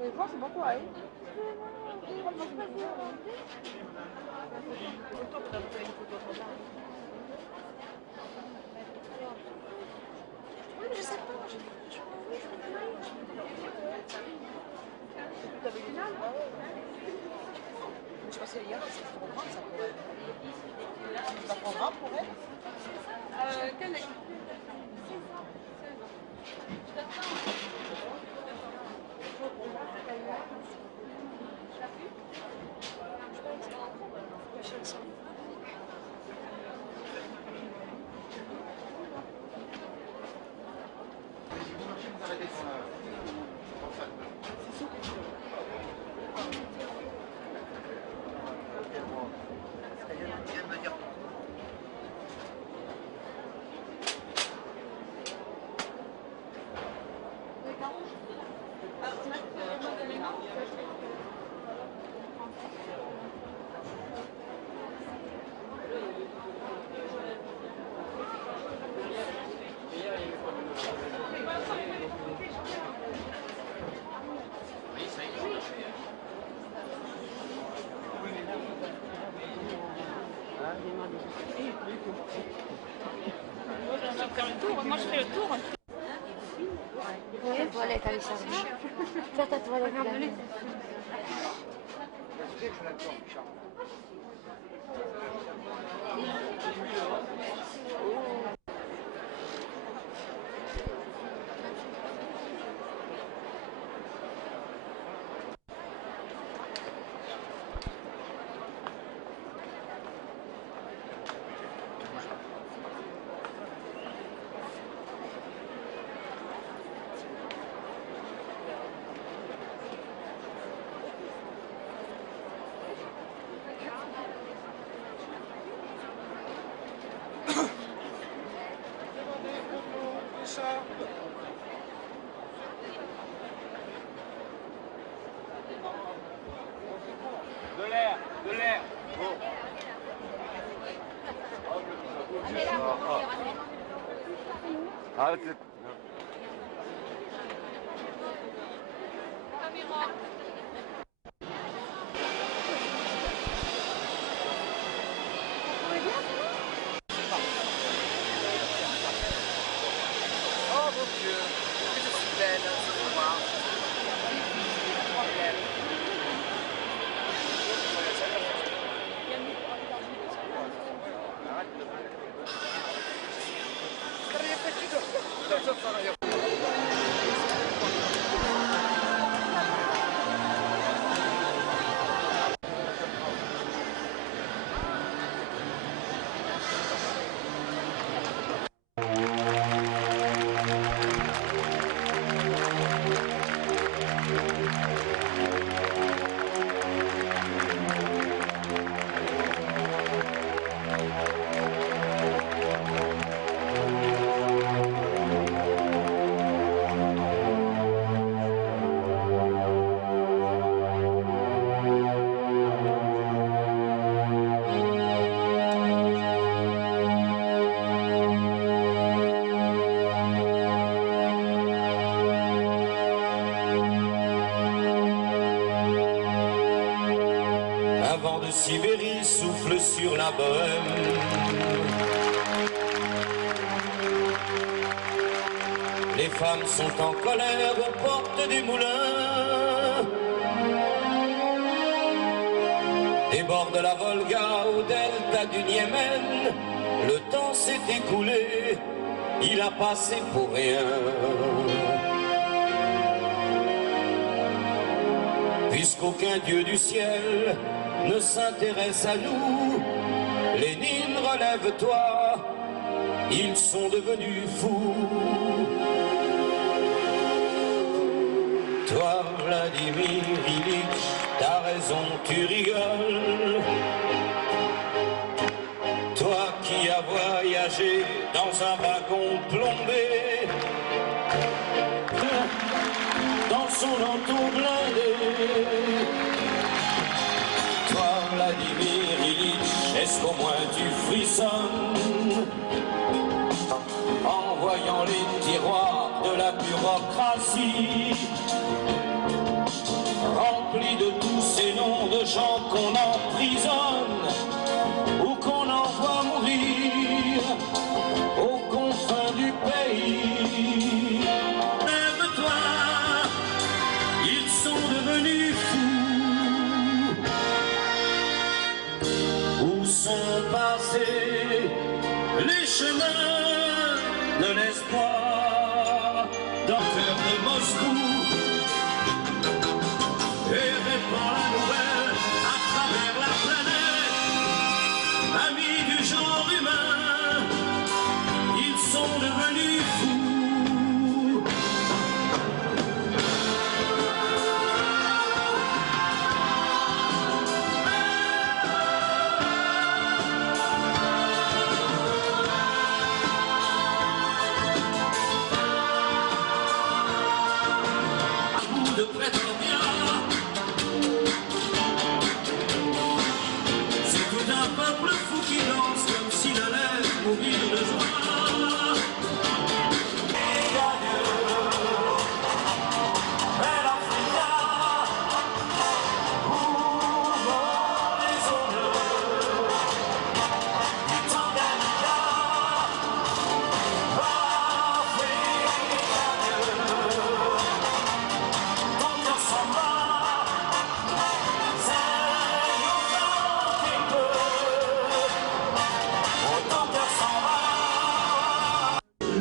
Les gens, c'est pas pareil. Oui, mais je sais pas, je pensais hier, c'est trop grand ça pour elle. C'est pas trop grand pour elle? Quel est? Faire le tour, moi je fais le tour. Oui, toilette, allez chercher. Faire ta toilette. De l'air, de l'air. Arrête. Oh mon Dieu, que je suis belle, c'est moi. Un vent de Sibérie souffle sur la Bohème. Les femmes sont en colère aux portes des moulins. Des bords de la Volga au delta du Niémen, le temps s'est écoulé, il a passé pour rien. Puisqu'aucun dieu du ciel ne s'intéresse à nous, Lénine, relève-toi, ils sont devenus fous. Toi, Vladimir Ilitch, t'as raison, tu rigoles. Toi qui as voyagé dans un wagon plombé, dans son manteau blindé. Toi, Vladimir Ilitch, est-ce qu'au moins tu frissonnes en voyant les tiroirs de la bureaucratie, remplie de tous ces noms de gens qu'on emprisonne ou qu'on envoie mourir aux confins du pays. Lève-toi, ils sont devenus fous. Où sont passés les chemins de l'espoir d'enfer de Moscou et répand la nouvelle à travers la planète. Amis du genre humain, ils sont devenus fous. De Pretoria, c'est tout un peuple fou qui danse comme s'il allait mourir de joie. Et adieu, belle Africa, où vont les honneurs du Tanganyika.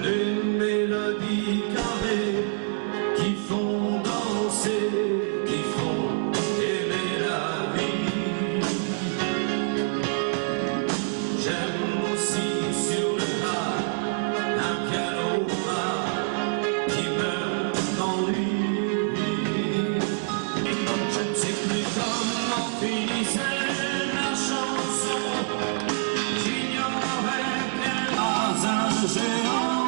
Les mélodies carrées qui font danser, qui font aimer la vie. J'aime aussi sur le tas un piano qui me m'ennuie. Je ne sais plus comment finissait la chanson. J'ignorais qu'elle was un géant.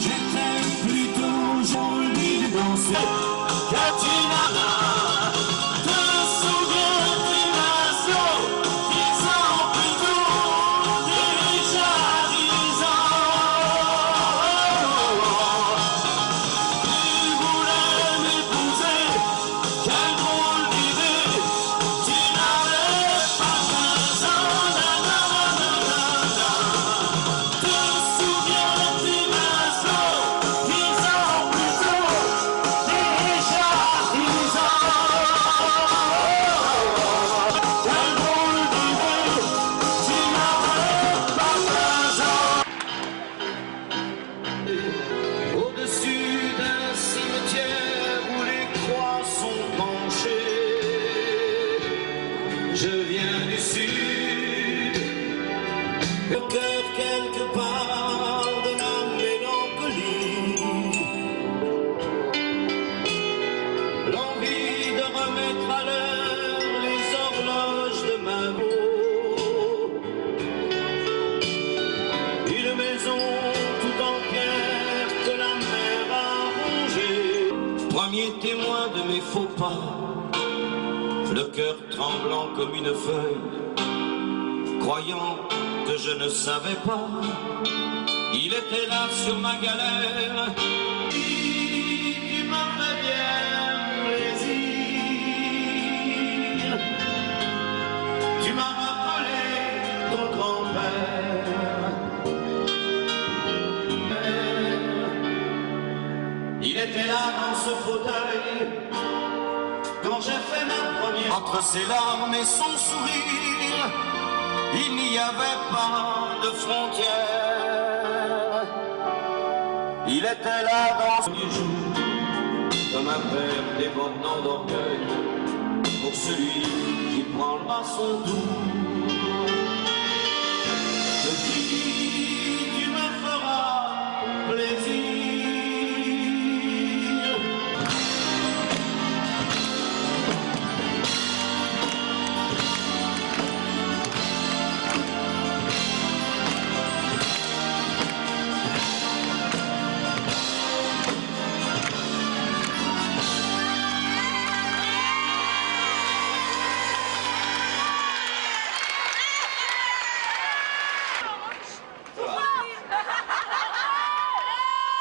J'étais plutôt joli de danser. Katinana, te souviens-tu Maslow, 10 ans plus tôt, déjà 10 ans. Tu voulais m'épouser, quelle drôle d'idée, tu n'avais pas 15 ans. Te souviens-tu Maslow, 10 ans plus tôt, déjà 10 ans. Quelle drôle d'idée, tu n'avais pas 15 ans. Au-dessus d'un cimetière où les croix sont penchées, je viens du sud, le cœur quelque part de la mélancolie, l'envie de remettre à l'heure les horloges de ma peau. Une maison tout en pierre que la mer a rongée. Premier témoin de mes faux pas, le cœur tremblant comme une feuille, croyant que je ne savais pas, il était là sur ma galère. Tu m'as fait bien plaisir, tu m'as rappelé ton grand-père. Il était là dans ce fauteuil quand j'ai fait ma première. Entre ses larmes et son sourire, il n'y avait pas de frontières. Il était là dans ce jour, comme un père débordant d'orgueil pour celui qui prendra son tour. Je dis, tu me feras plaisir.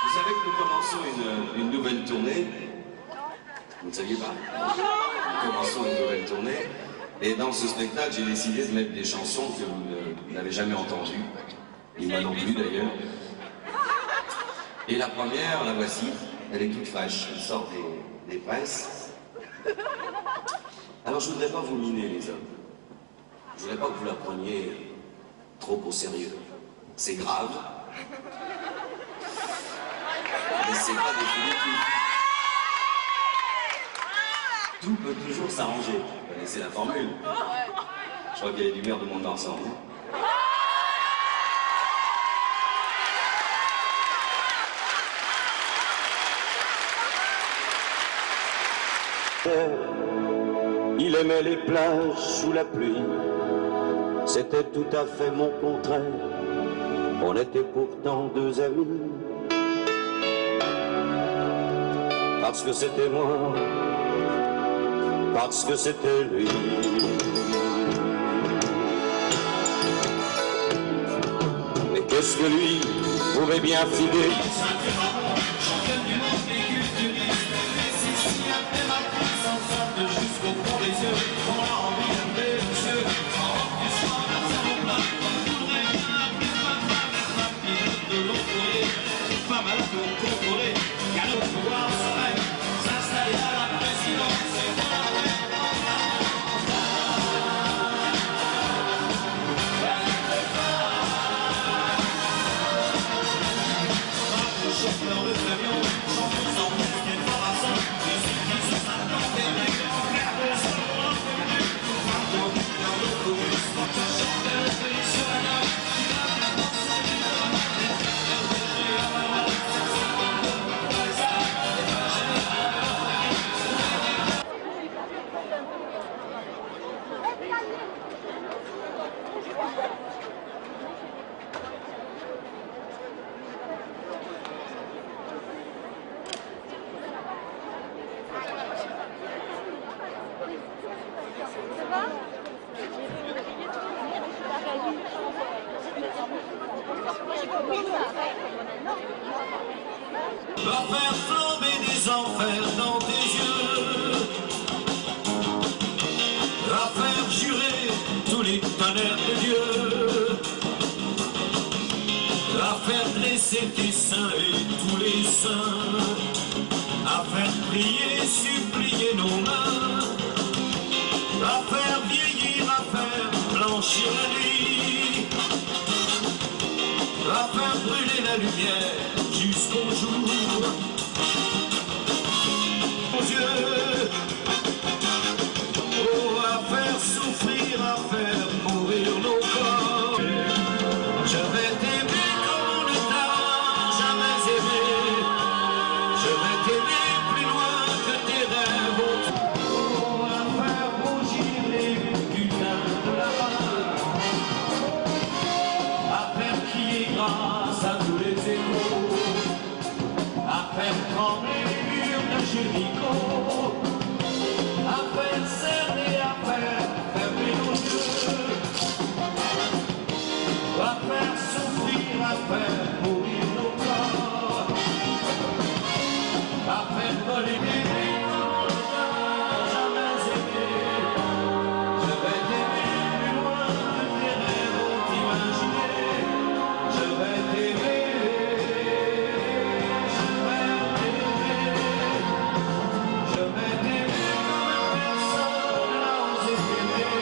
Vous savez que nous commençons une nouvelle tournée. Vous ne saviez pas? Nous commençons une nouvelle tournée. Et dans ce spectacle, j'ai décidé de mettre des chansons que vous n'avez jamais entendues. Et moi non plus d'ailleurs. Et la première, la voici. Elle est toute fraîche. Elle sort des presses. Alors je voudrais pas vous miner les hommes. Je voudrais pas que vous la preniez trop au sérieux. C'est grave. Mais c'est pas définitif. Tout peut toujours s'arranger. Vous connaissez la formule. Je crois qu'il y a du meilleur de monde ensemble. Il aimait les plages sous la pluie. C'était tout à fait mon contraire. On était pourtant deux amis. Parce que c'était moi, parce que c'était lui. Mais qu'est-ce que lui pouvait bien filer? Va faire flamber des enfers dans tes yeux, va faire jurer tous les tonnerres de Dieu, va faire blesser tes seins et tous les saints, à faire prier, supplier nos mains, à faire vieillir, à faire blanchir la nuit, à faire brûler la lumière jusqu'au jour. Mon Dieu, oh, à faire souffrir, à faire mourir nos corps. Je vais t'aimer comme on ne t'a jamais aimé. Je vais t'aimer plus loin que tes rêves. Oh, à faire rougir les putains de la main, à faire crier grâce à tous les échos, à faire trembler les murs de Jéricho, à faire cerner, à faire fermer nos yeux, à faire souffrir, à faire mourir nos corps, à faire voler les vies qu'on n'a jamais aimé. Je vais t'aimer plus loin que tes rêves ont imaginé. Je vais t'aimer, je vais t'aimer, je vais t'aimer comme personne n'a osé t'aimer.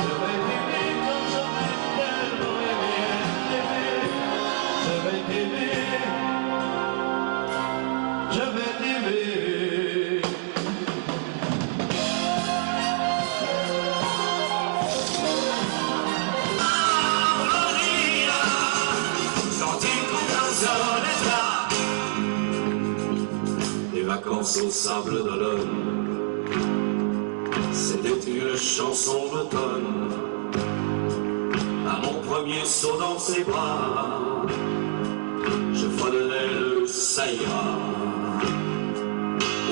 Je vais t'aimer comme j'aurais tellement aimé t'aimer. Je vais t'aimer, je vais t'aimer. Les vacances au sable d'Olonne, c'était une chanson d'automne. À mon premier saut dans ses bras, je fredonnais le ça ira.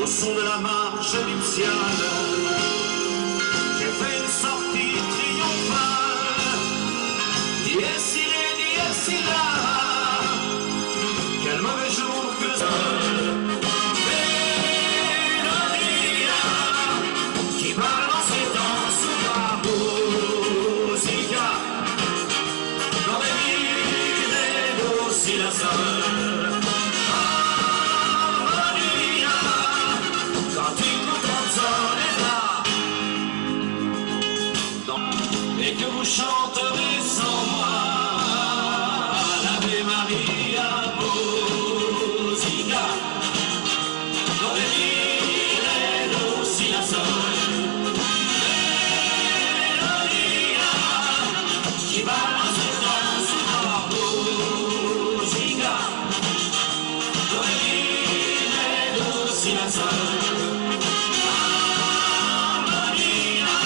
Au son de la marche nuptiale, j'ai fait une sortie triomphale. Dies irae, dies illa. Quel mauvais jour Melodia qui balance les dents sous la musica. Dans les villes et aussi la sol. Harmonia quand tu contentes son état. Et que vous chanterez sans moi l'Ave Maria Musica. Dans les villes et aussi la sol. Melodia qui balance les dents sous la musica. Dans les villes et aussi la sol. Harmonia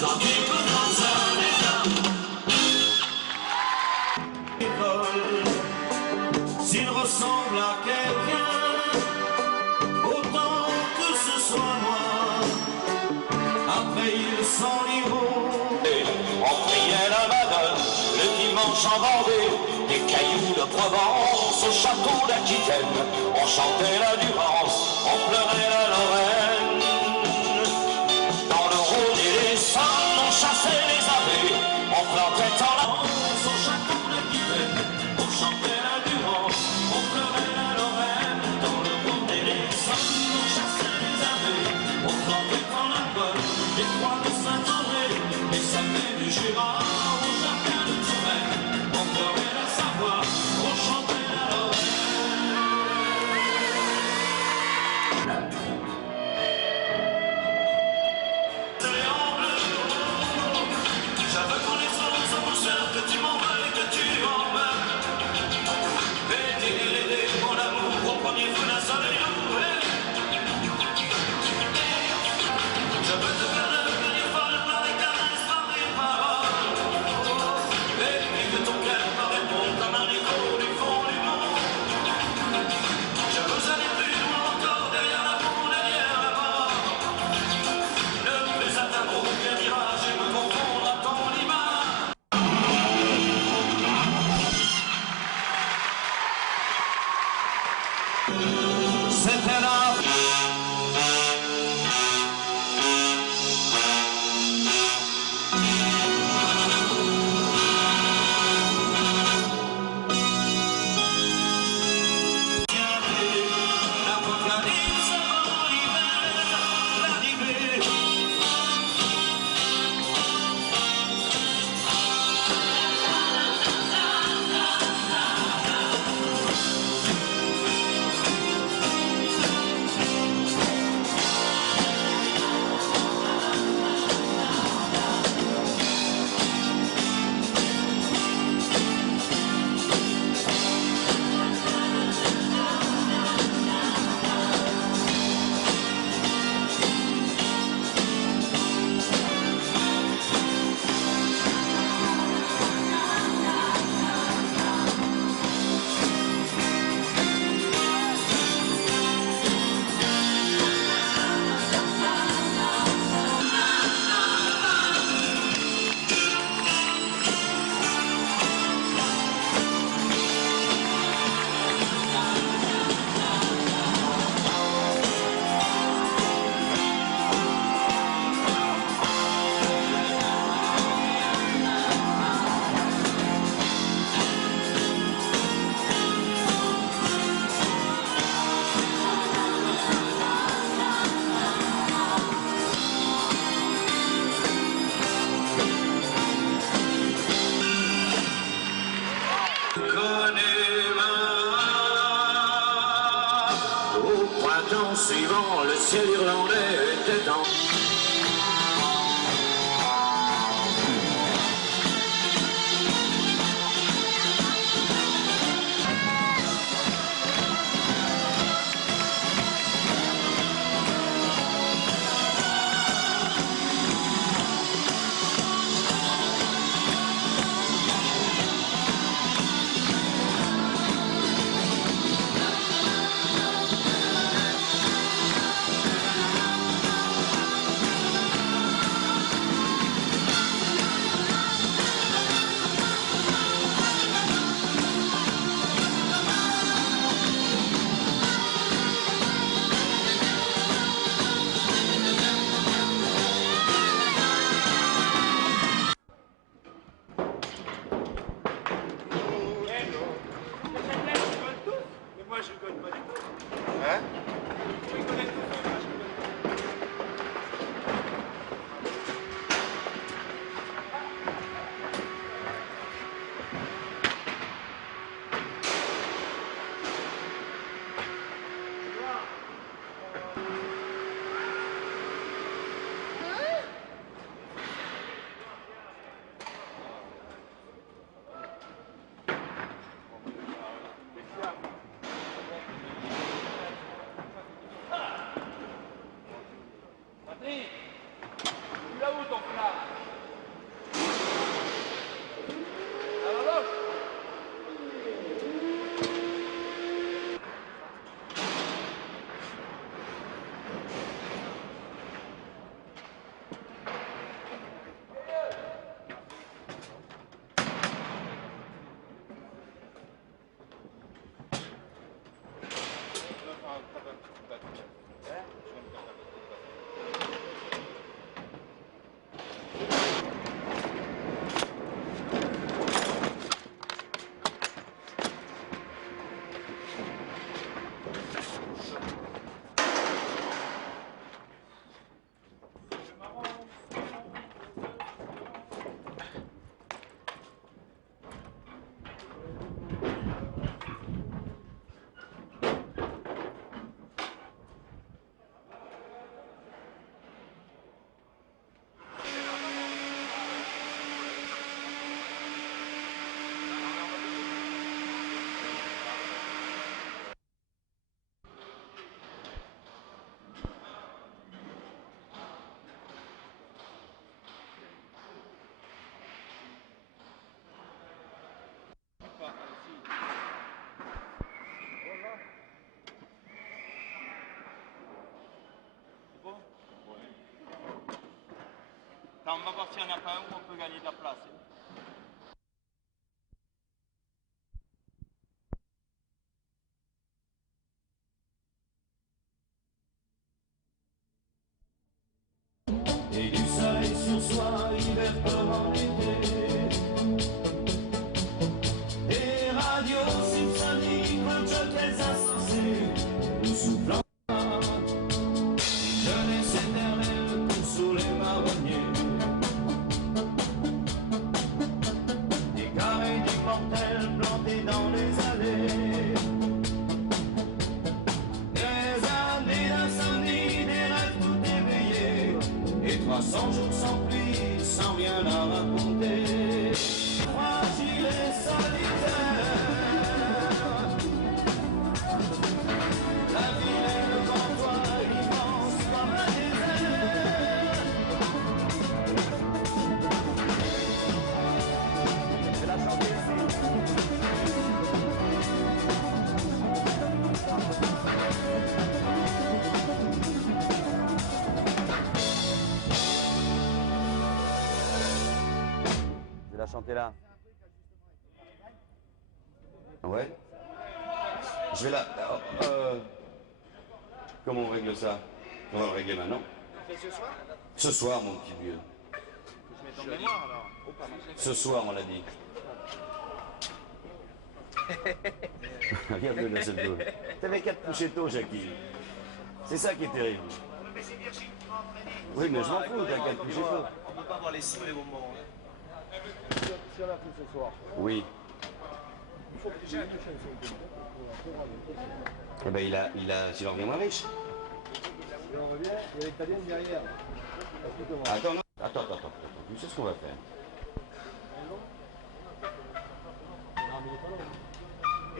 quand tu contentes son état. S'il ressemble à quelqu'un, autant que ce soit moi, après ils s'en iront. On priait la Madone le dimanche en Vendée, des cailloux de Provence au château d'Aquitaine. On chantait la Durance, on pleurait la Lorraine. Dans le Rhône et les Saônes, on chassait les abbés, on plantait en la France au château d'Aquitaine. On chantait la Durance, on pleurait la Lorraine. Dans le Rhône et les Saônes, on chassait les abbés, on plantait en la Bonne, les croix de Saint-André, les sommets du Jura, au jardin de Touraine. On pleurait la Savoie, on chantait la Lorraine. C'est en bleu, je veux qu'on les sonne sans boucheur, que tu m'en veuilles, que tu en meurs. Aider, mon amour, au premier feu d'un soleil ouvert. Je veux te faire devenir folle par des caresses, par des paroles. Et puis que ton cœur me réponde comme un écho du fond du monde. Je veux aller plus loin encore, derrière la boue, derrière la mort. Ne plus atteindre aucun mirage et me confondre à ton image. C'était la l'apocalypse avant l'hiver, l'arrivée. Au printemps suivant, le ciel irlandais était en... on va voir s'il n'y en a pas un où on peut gagner de la place. Et du soleil sur soi, hiver comme en été. Des radios symphoniques, un jokers associés, nous soufflant. Jeunesse éternelle pour sous les marronniers. Des carrés d'immortels plantés dans les allées. Des années d'insomnie, des rêves tout éveillés. Et 300 jours sans pluie, sans rien à raconter. Fragile et solitaire, la ville est devant toi, immense comme un désert. C'est la chanter ici. Je vais la chanter là. Ouais. Je vais la... comment on règle ça? On va le régler maintenant. Ce soir, mon petit vieux. Je mets ton mémoire alors. Ce soir, on l'a dit. Regarde-le là, cette boule. T'avais qu'à te coucher tôt, Jackie. C'est ça qui est terrible. Oui, mais je m'en fous, t'as qu'à te coucher tôt. On peut pas avoir les signes des moments. Si on a tout ce soir. Oui. Il faut que j'ai une chanson pour Eh ben, s'il en revient moins riche. Si on revient, il y a l'italien derrière. Attends, non. Attends. Tu sais ce qu'on va faire.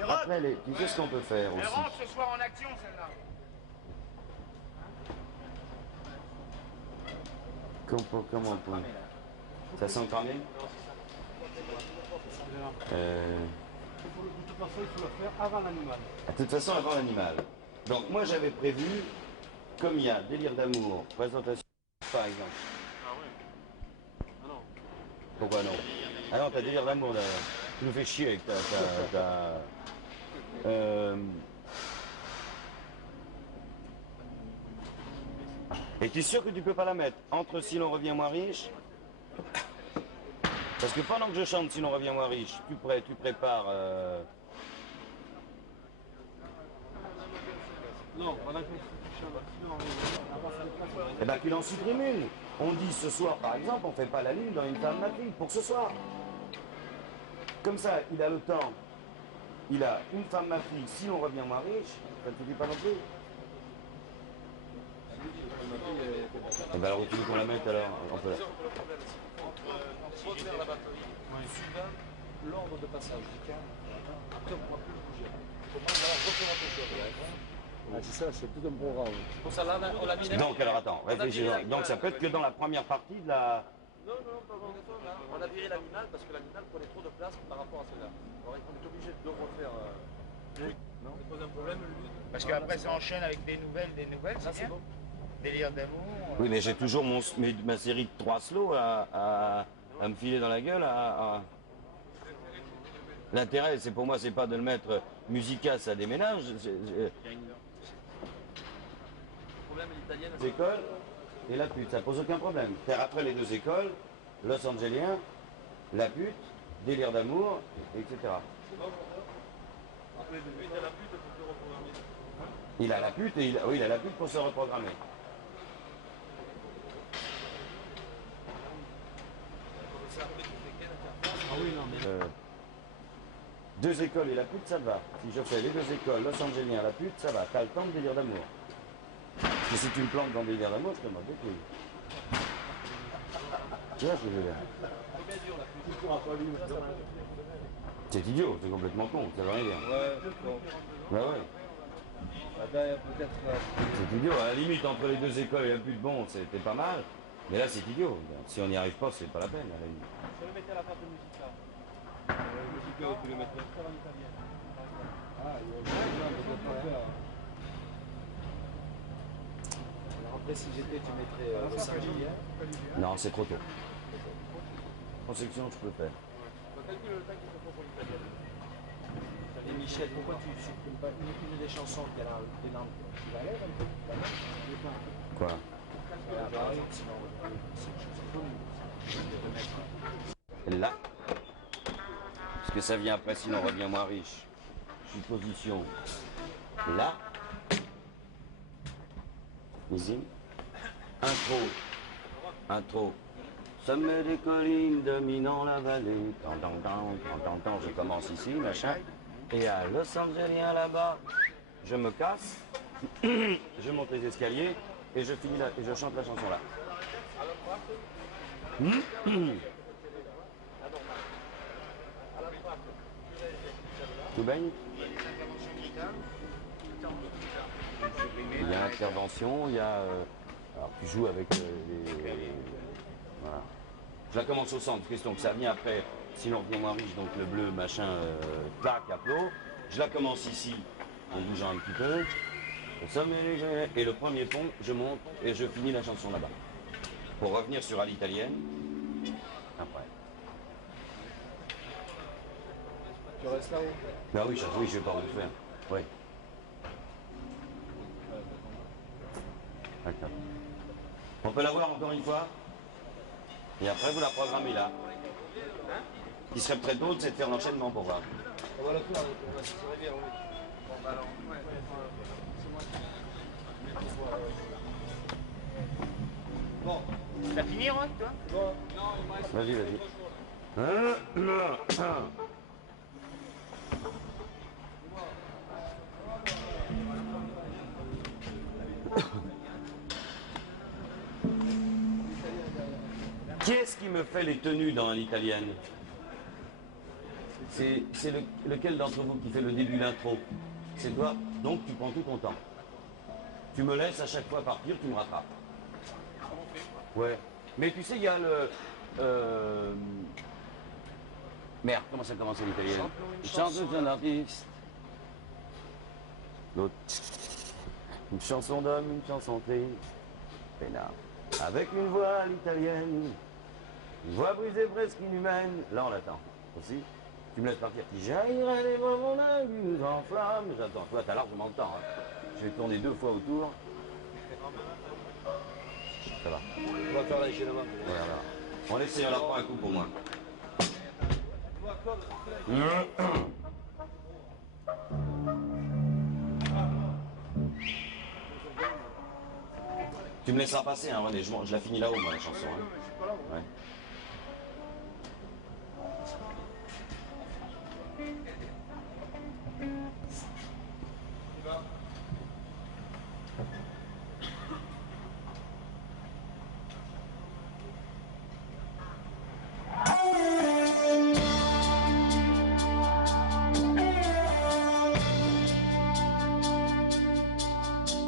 Après, tu sais ce qu'on peut faire Elle aussi. rentre ce soir en action, celle-là. Comment on peut... Ça sent cramé? De toute façon, il faut le faire avant l'animal. De toute façon, avant l'animal. Donc moi j'avais prévu, comme il y a délire d'amour, présentation, par exemple. Ah ouais. Ah non. Pourquoi non? Ah non, t'as délire d'amour derrière. Tu nous fais chier avec ta... Et tu es sûr que tu peux pas la mettre entre Si l'on revient moins riche? Parce que pendant que je chante Si l'on revient moins riche, tu prépares... Non, pendant que sinon, Eh bien qu'il en supprime une. On dit ce soir par exemple, on fait pas la lune dans Une femme ma fille, pour ce soir. Comme ça, il a le temps. Il a Une femme ma fille, Si l'on revient moins riche, ça ne te dit pas non plus. Eh bien alors où tu veux qu'on la mette alors? On peut la... Refaire la batterie, suivant l'ordre de passage. Après, on ne pourra plus le bouger. Comment on va refaire autre chose? Ah, c'est ça, c'est tout un programme. Pour ça, là, on l'a mis. Donc alors attends, réfléchis. Donc ça peut être que dans la première partie de la... Non, pas bon. On a viré l'animal parce que l'animal prenait trop de place par rapport à cela. Alors, on est obligé de refaire. Non, ça pose un problème. Parce qu'après, ça enchaîne avec des nouvelles, c'est bien. Bon. Délire d'amour. Oui mais j'ai toujours ma série de 3 slows à me filer dans la gueule. L'intérêt, c'est pour moi, c'est pas de le mettre musical, ça déménage. Le problème est l'italienne. Les écoles et la pute, ça pose aucun problème. Faire après les 2 écoles, Los Angelien, la pute, délire d'amour, etc. Après, il a la pute pour se reprogrammer. Il a la pute et il a la pute pour se reprogrammer. Ah oui, non, mais... 2 écoles et la pute, ça te va. Si je fais les 2 écoles, Los Angelien, la pute, ça va. T'as le temps de délire d'amour. Et si tu me plantes dans délire d'amour, je te moque des couilles. Tu vois ce que je veux dire? C'est idiot, c'est complètement con, ça veut rien dire. Ouais, bon. Bah ouais. Peut-être. C'est idiot, à la limite entre les 2 écoles et la pute, bon, c'était pas mal. Mais là, c'est idiot. Si on n'y arrive pas, c'est pas la peine, à la limite. Je le mettais à la part de musique. Tu le mettais en italien. Alors après, si j'étais, tu mettrais le samedi. Non, c'est trop tôt. rétrospection, je peux faire. Donc calcule le temps qu'il te faut pour l'italienne. Et Michel, pourquoi tu ne supprimes pas une des chansons qui a des langues? Tu la lèves un peu quand même? Quoi? Sinon, c'est une chanson connue. Là. Parce que ça vient après, sinon on revient moins riche. Je suis position là. Ici. Intro. Intro. Sommet des collines dominant la vallée. Tant. Je commence ici, machin. Et à Los Angeles là-bas, je me casse. Je monte les escaliers et je finis là, et je chante la chanson là. Tu baignes? Il y a intervention, il y a... alors tu joues avec les... Voilà. Je la commence au centre, question que ça vient après, sinon on revient moins riche, donc le bleu, machin, tac, applaud. Je la commence ici, en bougeant un petit peu. Et le premier pont, je monte et je finis la chanson là-bas. Pour revenir sur à l'italienne, après. Tu restes là-haut? Bah oui, oui, je vais pas vous faire. Oui. D'accord. On peut la voir encore une fois? Et après, vous la programmez là. Ce qui serait très drôle, c'est de faire l'enchaînement pour voir. On va la faire, on va se tirer bien, oui. Bon, bah alors, ouais, bon. T'as fini, Ron, toi? Bon, non, il me reste... Vas-y, vas-y. Qui est-ce qui me fait les tenues dans l'italienne? C'est lequel d'entre vous qui fait le début, l'intro? C'est toi, donc tu prends tout ton temps. Tu me laisses à chaque fois partir, tu me rattrapes. Ouais. Mais tu sais, il y a le... Merde, comment ça commence en italien? Chante un artiste. L'autre. Une chanson d'homme, une chanson triste. Peinard. Avec une voix à l'italienne. Une voix brisée presque inhumaine. Là, on l'attend. Aussi. Tu me laisses partir. J'aillerai les moments d'un en flamme. J'attends. Toi, t'as largement le temps. Hein. Je vais tourner 2 fois autour. Ça va. On va faire l'enchaînement. Voilà. On essaie, on la prend un coup pour moi. Tu me laisseras passer, hein, René. Je la finis là-haut, moi, la chanson. Hein. Ouais.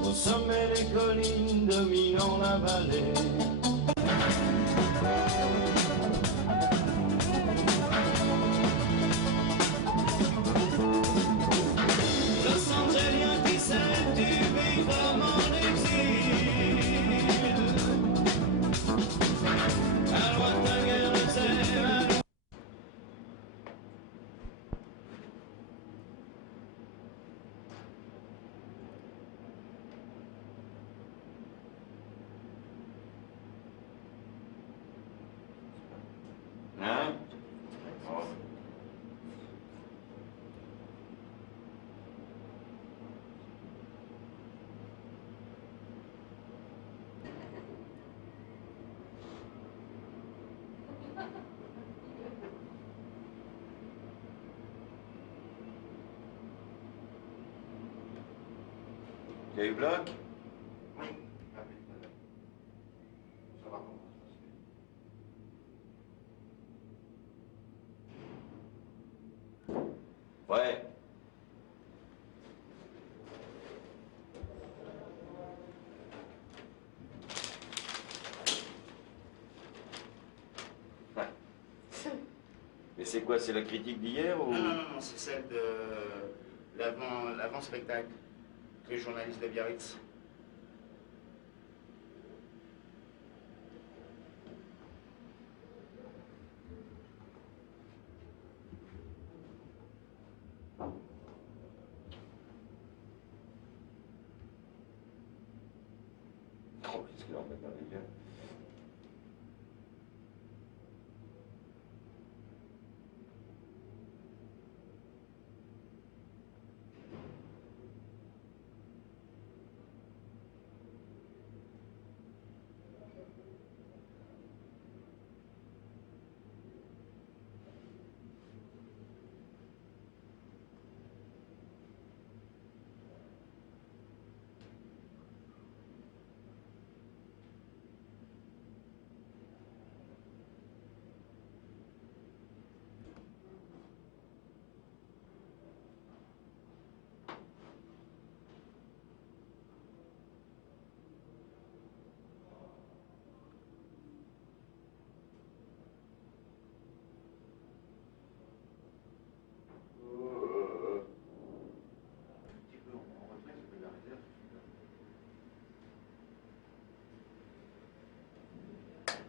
Au sommet des collines dominant la vallée. Los Angelien qui s'est du comme en exil. À droite la guerre c'est hein? Il y a eu bloc? Ouais. Mais c'est quoi, c'est la critique d'hier ou... Non, c'est celle de l'avant-spectacle que le journaliste de Biarritz. leur mettre dans les gueules.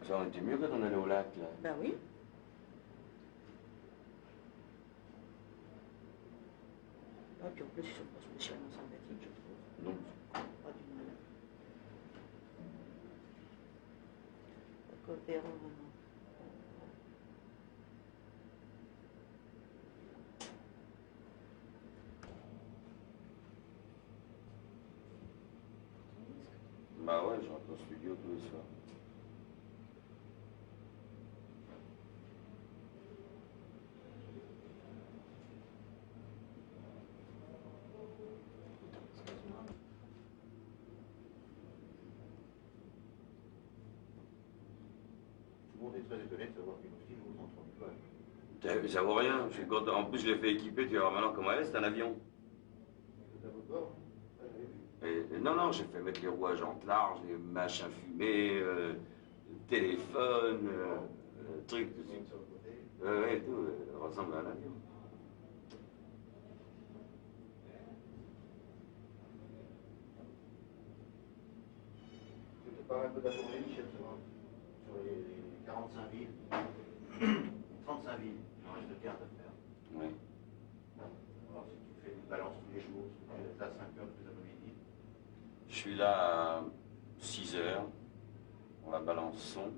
Ça aurait été mieux quand on allait au lac, là. Ben oui. Ah, puis en plus, ils sont pas spécialement sympathiques, je trouve. Non. Pas du mal. Pas coopérant, vraiment. Bah ouais, je rentre au studio tous les soirs. Tout le monde est très étonné de savoir qu'une petite vous entre en étoile. Ça vaut rien. Je suis content. En plus, je l'ai fait équiper, tu vas voir maintenant comment elle est, c'est un avion. Tout à votre bord. Non, non, j'ai fait mettre les rouages en large, les machins fumés, téléphone, truc, tout ça. Sur le côté. Ouais, tout, ressemble à un avion. C'était pas un peu de la tournée, Michel, sur les 45 villes. 35 villes, il en reste 15 à faire. Oui. Alors si tu fais une balance tous les jours, si tu es là à 5 heures tous les après-midi. Je suis là à 6 heures pour la balance son.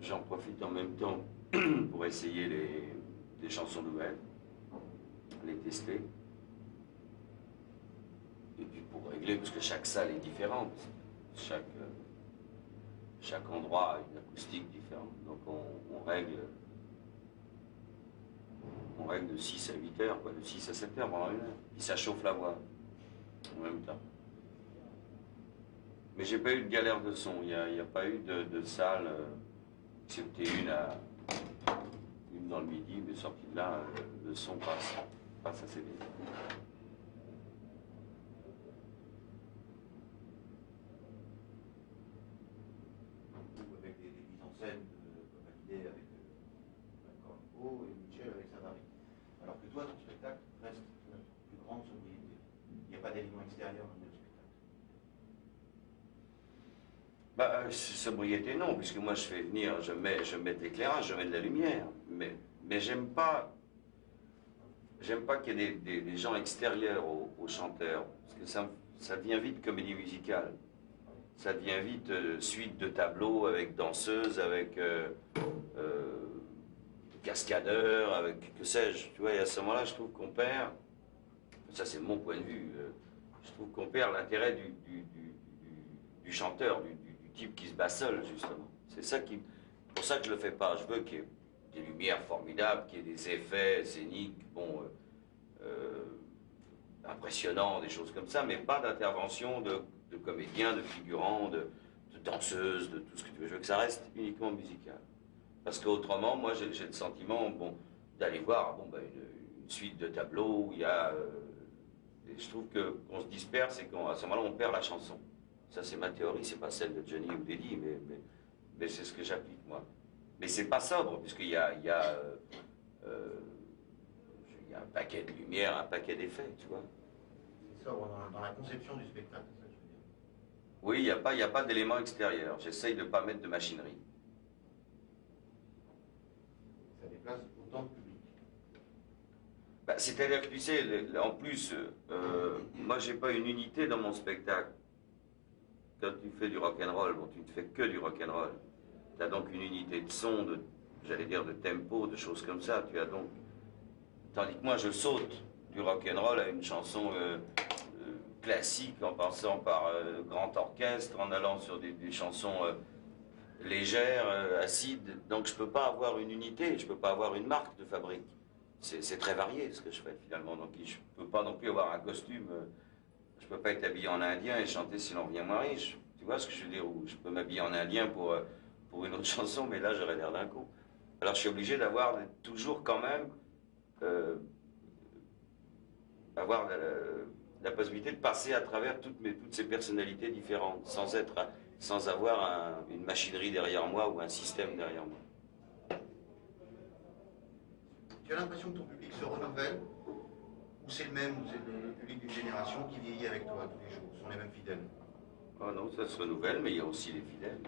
J'en profite en même temps pour essayer les chansons nouvelles, les tester. Et puis pour régler, parce que chaque salle est différente. Chaque endroit a une acoustique différente. Donc on règle de 6 à 8 heures, quoi, de 6 à 7 heures pendant une heure. Puis ça chauffe la voix en même temps. Mais j'ai pas eu de galère de son, il n'y a pas eu de salle, excepté une dans le midi, mais sorti de là, le son passe assez bien. Avec des mises en scène comme Hallyday avec Cornico et Michel avec Savary. Alors que toi, ton spectacle reste la plus grande sobriété. Il n'y a pas d'éléments extérieurs dans le spectacle. Bah, sobriété non, puisque moi je fais venir, je mets de l'éclairage, je mets de la lumière, mais j'aime pas qu'il y ait des gens extérieurs aux chanteurs, parce que ça devient vite comédie musicale. Ça devient vite suite de tableaux avec danseuses, avec cascadeurs, avec que sais-je. Tu vois, et à ce moment-là, je trouve qu'on perd, ça c'est mon point de vue, je trouve qu'on perd l'intérêt du chanteur, du type qui se bat seul, justement. C'est ça pour ça que je le fais pas. Je veux qu'il y ait des lumières formidables, qu'il y ait des effets scéniques, bon, impressionnants, des choses comme ça, mais pas d'intervention de comédiens, de figurants, de danseuses, de tout ce que tu veux. Je veux que ça reste uniquement musical. Parce qu'autrement, moi, j'ai le sentiment, bon, d'aller voir, bon, une suite de tableaux où il y a... et je trouve qu'on se disperse et qu'à ce moment-là, on perd la chanson. Ça, c'est ma théorie, c'est pas celle de Johnny ou d'Eddie, mais c'est ce que j'applique, moi. Mais c'est pas sobre, puisqu'il y a un paquet de lumière, un paquet d'effets, tu vois. C'est sobre dans la conception du spectacle, c'est ça que je veux dire. Oui, il n'y a pas d'éléments extérieurs. J'essaye de ne pas mettre de machinerie. Ça déplace autant de public. Bah, c'est-à-dire que, tu sais, en plus, moi, j'ai pas une unité dans mon spectacle. quand tu fais du rock'n'roll, bon, tu ne fais que du rock'n'roll. Tu as donc une unité de son, j'allais dire de tempo, de choses comme ça. Tu as donc, tandis que moi je saute du rock'n'roll à une chanson classique en passant par grand orchestre, en allant sur des chansons légères, acides. Donc je peux pas avoir une unité, je peux pas avoir une marque de fabrique. C'est très varié ce que je fais finalement. Donc je peux pas non plus avoir un costume. Je peux pas être habillé en indien et chanter Si l'on revient moins riche. Tu vois ce que je veux dire? Ou je peux m'habiller en indien pour une autre chanson, mais là j'aurais l'air d'un con. Alors je suis obligé d'avoir toujours quand même avoir la possibilité de passer à travers toutes ces personnalités différentes, sans avoir une machinerie derrière moi ou un système derrière moi. Tu as l'impression que ton public se renouvelle, ou c'est le même, ou c'est le public d'une génération qui vieillit avec toi tous les jours, ce sont les mêmes fidèles? Oh non, ça se renouvelle, mais il y a aussi les fidèles.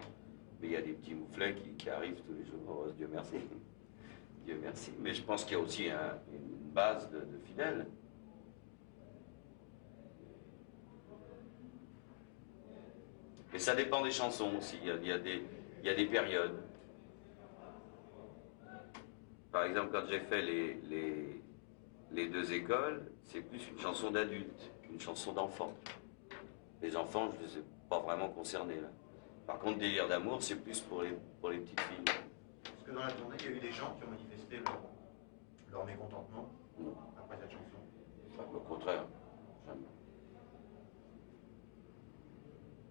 Mais il y a des petits mouflets qui arrivent tous les jours, oh, Dieu merci. Dieu merci. Mais je pense qu'il y a aussi une base de fidèles. Mais ça dépend des chansons aussi, il y a des périodes. Par exemple, quand j'ai fait les deux écoles, c'est plus une chanson d'adulte qu'une chanson d'enfant. Les enfants, je ne les ai pas vraiment concernés là. Par contre, Délire d'amour, c'est plus pour les petites filles. Est-ce que dans la tournée, il y a eu des gens qui ont manifesté leur mécontentement après cette chanson? Au contraire, jamais.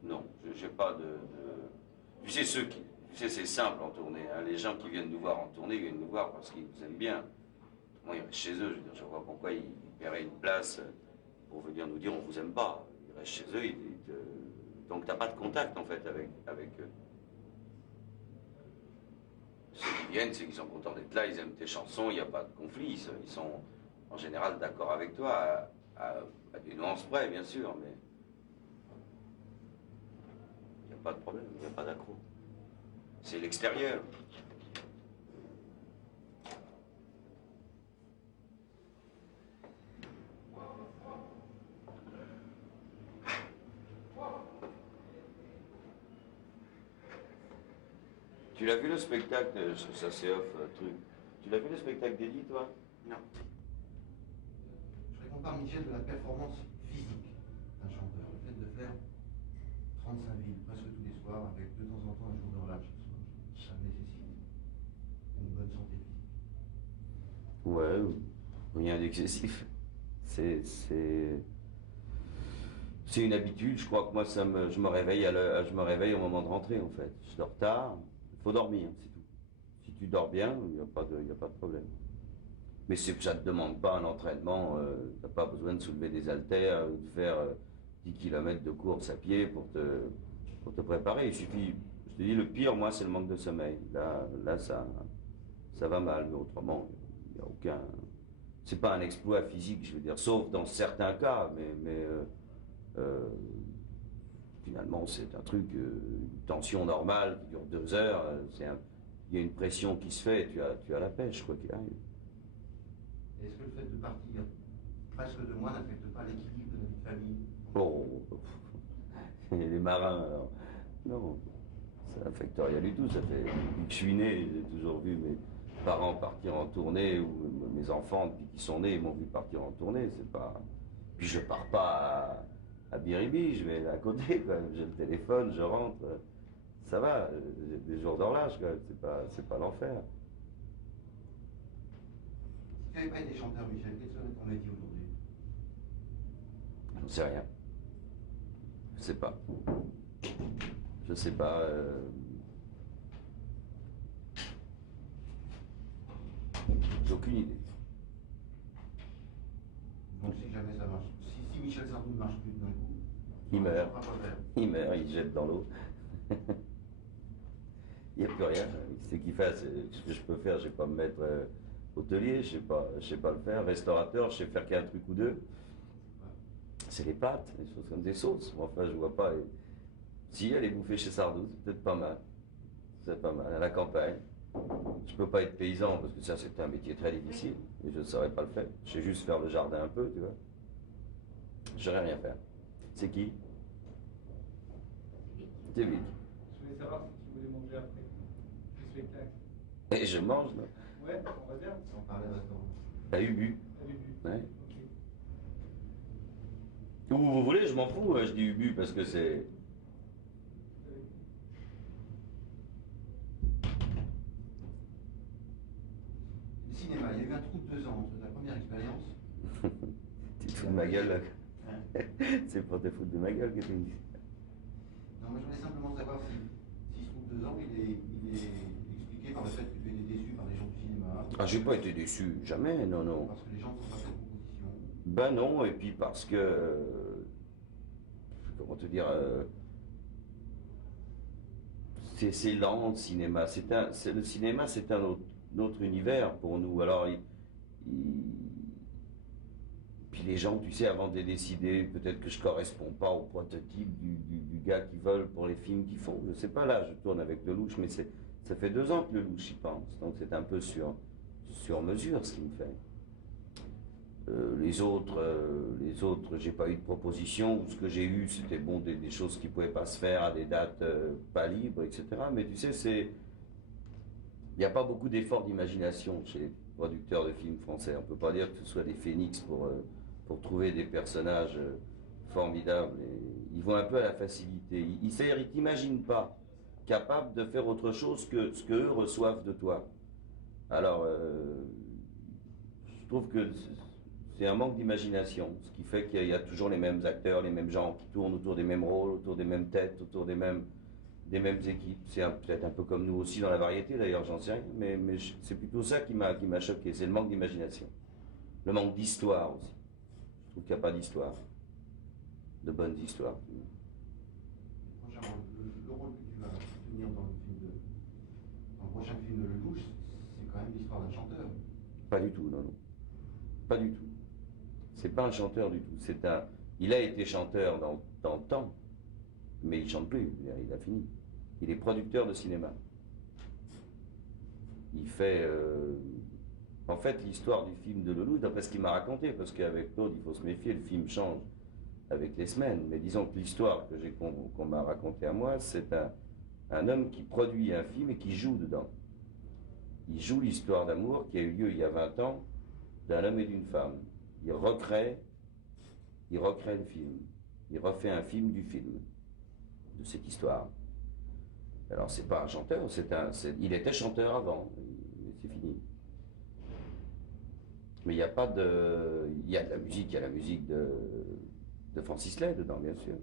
Non, j'ai pas de... Tu sais, c'est simple en tournée. Hein. Les gens qui viennent nous voir en tournée viennent nous voir parce qu'ils nous aiment bien. Moi, ils restent chez eux. Je veux dire, je vois pourquoi ils paieraient une place pour venir nous dire on vous aime pas. Ils restent chez eux. Donc, t'as pas de contact en fait avec eux. Ceux qui viennent, c'est qu'ils sont contents d'être là. Ils aiment tes chansons. Il n'y a pas de conflit. Ils sont en général d'accord avec toi à des nuances près, bien sûr, mais il n'y a pas de problème. Il n'y a pas d'accro. C'est l'extérieur. Tu l'as vu le spectacle, ça c'est off, truc. Tu l'as vu le spectacle d'Eddie, toi? Non. Je réponds pas, Michel, de la performance physique d'un chanteur. Le fait de faire 35 villes presque tous les soirs, avec de temps en temps un jour de relâche chaque soir, ça nécessite une bonne santé physique. Ouais, rien d'excessif. C'est une habitude, je crois que moi je me réveille au moment de rentrer en fait. Je dors tard, il faut dormir, c'est tout. Si tu dors bien, il n'y a pas de problème. Mais ça ne te demande pas un entraînement, tu n'as pas besoin de soulever des haltères, de faire 10 km de course à pied pour te préparer. Il suffit, je te dis, le pire, moi, c'est le manque de sommeil. Là ça va mal, mais autrement, il n'y a aucun... C'est pas un exploit physique, je veux dire, sauf dans certains cas, mais finalement, c'est un truc, une tension normale qui dure 2 heures, il y a une pression qui se fait et tu as la pêche, quoi qu'il arrive. Est-ce que le fait de partir presque 2 mois n'affecte pas l'équilibre de la vie de famille? Oh, les marins, alors, non, ça n'affecte rien du tout. Ça fait, depuis que je suis né, j'ai toujours vu mes parents partir en tournée, ou mes enfants, depuis qu'ils sont nés, ils m'ont vu partir en tournée. C'est pas... Puis je pars pas à Biribi, je vais à côté, quoi. J'ai le téléphone, je rentre, ça va, j'ai des jours d'horloge, c'est pas l'enfer. Si tu n'avais pas été chanteur, Michel, quel serait ton métier aujourd'hui? J'en sais rien. Je sais pas. Je sais pas. J'ai aucune idée. Donc si jamais ça marche, si Michel Sardou ne marche plus d'un coup, il meurt. Il jette dans l'eau. Il n'y a plus rien. C'est qu'il fasse. Ce que je peux faire, je ne vais pas me mettre hôtelier, je sais pas le faire. Restaurateur, je sais faire qu'un truc ou deux. C'est les pâtes, des choses comme des sauces. Enfin, je vois pas. Si, aller bouffer chez Sardou, c'est peut-être pas mal. C'est pas mal, à la campagne. Je peux pas être paysan parce que ça, c'est un métier très difficile. Et je ne saurais pas le faire. Je sais juste faire le jardin un peu, tu vois. Je saurais rien faire. C'est qui? C'est vite. Je voulais savoir si tu voulais manger après le spectacle. Et je mange, là. Ouais, on réserve. On parlait de restaurant. À Ubu. T'as vu? Ouais. Ok. Où vous voulez, je m'en fous, je dis Ubu parce que c'est. Le cinéma, il y a eu un trou de 2 ans entre ta première expérience. Tu te fous de ma gueule, là. C'est pour te foutre de ma gueule que tu me dis. Non, moi je voulais simplement savoir si ce trou de 2 ans, il est expliqué par le fait que tu étais déçu par les gens du cinéma. Ah, j'ai pas été déçu, jamais, non, non. Parce que les gens ne font pas cette proposition. Ben non, et puis parce que. Comment te dire. C'est lent, le cinéma. Le cinéma, c'est un autre univers pour nous. Alors, puis les gens, tu sais, avant de les décider, peut-être que je corresponds pas au prototype du gars qu'ils veulent pour les films qu'ils font. Je sais pas, là, je tourne avec Lelouch, mais ça fait 2 ans que Lelouch y pense. Donc c'est un peu sur mesure ce qu'il me fait. Les autres, j'ai pas eu de proposition. Ou ce que j'ai eu, c'était bon, des choses qui pouvaient pas se faire à des dates pas libres, etc. Mais tu sais, il n'y a pas beaucoup d'efforts d'imagination chez les producteurs de films français. On peut pas dire que ce soit des phénix pour trouver des personnages formidables. Et ils vont un peu à la facilité. Ils ne t'imaginent pas capable de faire autre chose que ce qu'eux reçoivent de toi. Alors, je trouve que c'est un manque d'imagination, ce qui fait qu'il y a toujours les mêmes acteurs, les mêmes gens qui tournent autour des mêmes rôles, autour des mêmes têtes, autour des mêmes équipes. C'est peut-être un peu comme nous aussi dans la variété d'ailleurs, j'en sais rien, mais c'est plutôt ça qui m'a choqué, c'est le manque d'imagination. Le manque d'histoire aussi. Je trouve qu'il n'y a pas d'histoire, de bonnes histoires. Le rôle que tu vas tenir dans le prochain film de Lelouch, c'est quand même l'histoire d'un chanteur. Pas du tout, non, non. Pas du tout. C'est pas un chanteur du tout. Il a été chanteur dans le temps, mais il chante plus. Il a fini. Il est producteur de cinéma. Il fait. En fait, l'histoire du film de Lelouch, d'après ce qu'il m'a raconté, parce qu'avec Claude, il faut se méfier, le film change avec les semaines. Mais disons que l'histoire qu'on m'a racontée à moi, c'est un homme qui produit un film et qui joue dedans. Il joue l'histoire d'amour qui a eu lieu il y a 20 ans d'un homme et d'une femme. Il recrée le film. Il refait un film du film, de cette histoire. Alors c'est pas un chanteur, il était chanteur avant, mais c'est fini. Mais il n'y a pas de... Il y a de la musique, il y a la musique de Francis Lay dedans, bien sûr.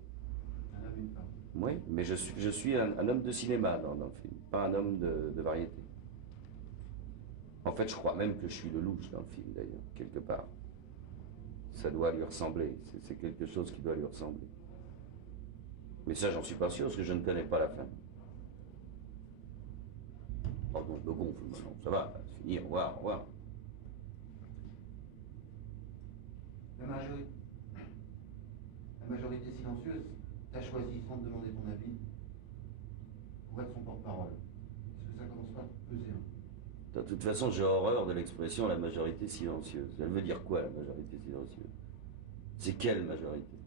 Un homme et une femme. Oui, mais je suis un homme de cinéma dans le film, pas un homme de variété. En fait, je crois même que je suis Lelouch dans le film, d'ailleurs, quelque part. Ça doit lui ressembler, c'est quelque chose qui doit lui ressembler. Mais ça, j'en suis pas sûr, parce que je ne connais pas la fin. Pardon, je me gonfle maintenant, ça va, c'est fini, au revoir, au revoir. La majorité silencieuse t'a choisi sans te demander ton avis pour être son porte-parole. Est-ce que ça commence pas à te peser un peu? De toute façon, j'ai horreur de l'expression la majorité silencieuse. Elle veut dire quoi, la majorité silencieuse? C'est quelle majorité?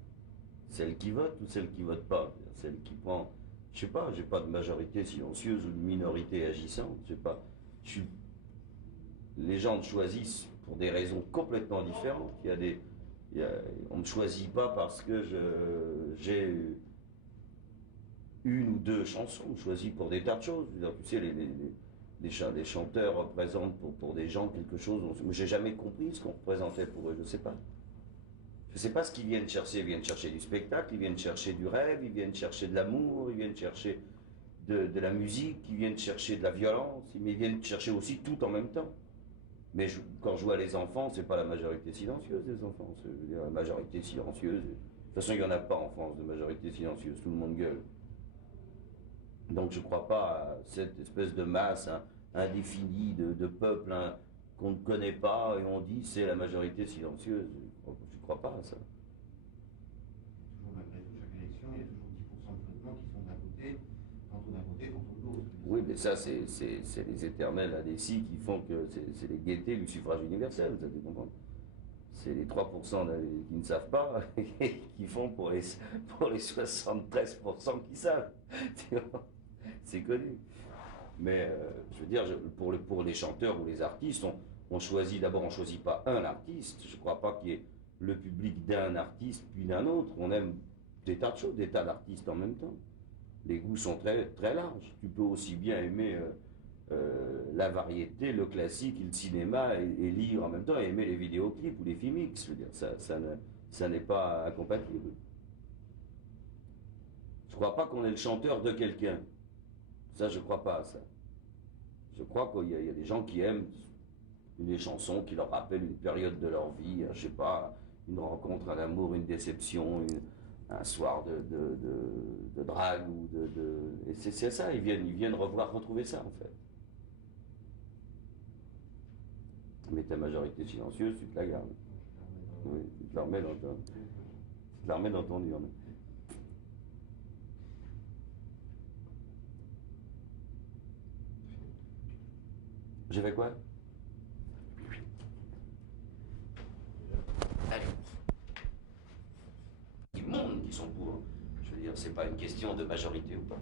Celle qui vote ou celle qui vote pas? Celle qui prend... Je sais pas, j'ai pas de majorité silencieuse ou de minorité agissante. Je sais pas. Les gens me choisissent pour des raisons complètement différentes. On ne me choisit pas parce que j'ai une ou deux chansons. On me choisit pour des tas de choses. Tu sais, les chanteurs représentent pour des gens quelque chose. J'ai jamais compris ce qu'on représentait pour eux, je sais pas. Je sais pas ce qu'ils viennent chercher. Ils viennent chercher du spectacle, ils viennent chercher du rêve, ils viennent chercher de l'amour, ils viennent chercher de la musique, ils viennent chercher de la violence, mais ils viennent chercher aussi tout en même temps. Mais quand je vois les enfants, c'est pas la majorité silencieuse des enfants, c'est la majorité silencieuse. De toute façon, il n'y en a pas en France de majorité silencieuse, tout le monde gueule. Donc je ne crois pas à cette espèce de masse indéfinie de peuple qu'on ne connaît pas et on dit c'est la majorité silencieuse. Je ne crois pas à ça. Toujours malgré tout, chaque élection, il y a toujours 10% de flottement qui sont d'un côté, tantôt d'un côté, tantôt de l'autre. Oui, mais ça, c'est les éternels indécis qui font que c'est les gaietés du suffrage universel, vous avez compris. C'est les 3% qui ne savent pas qui font pour les 73% qui savent. C'est connu. Mais je veux dire, pour les chanteurs ou les artistes, on choisit d'abord, on ne choisit pas un artiste. Je ne crois pas qu'il y ait le public d'un artiste puis d'un autre. On aime des tas de choses, des tas d'artistes en même temps. Les goûts sont très, très larges. Tu peux aussi bien aimer la variété, le classique, le cinéma et lire en même temps et aimer les vidéoclips ou les films X. Je veux dire, ça n'est pas incompatible. Je ne crois pas qu'on est le chanteur de quelqu'un. Ça, je ne crois pas à ça. Je crois qu'il y a des gens qui aiment des chansons qui leur rappellent une période de leur vie, je sais pas, une rencontre, un amour, une déception, un soir de drague ou et c'est ça, ils viennent retrouver ça en fait. Mais ta majorité silencieuse, tu te la gardes. Oui, tu te la remets dans ton urne. J'ai fait quoi? Allez. Du monde qui sont pour. Je veux dire, c'est pas une question de majorité ou pas.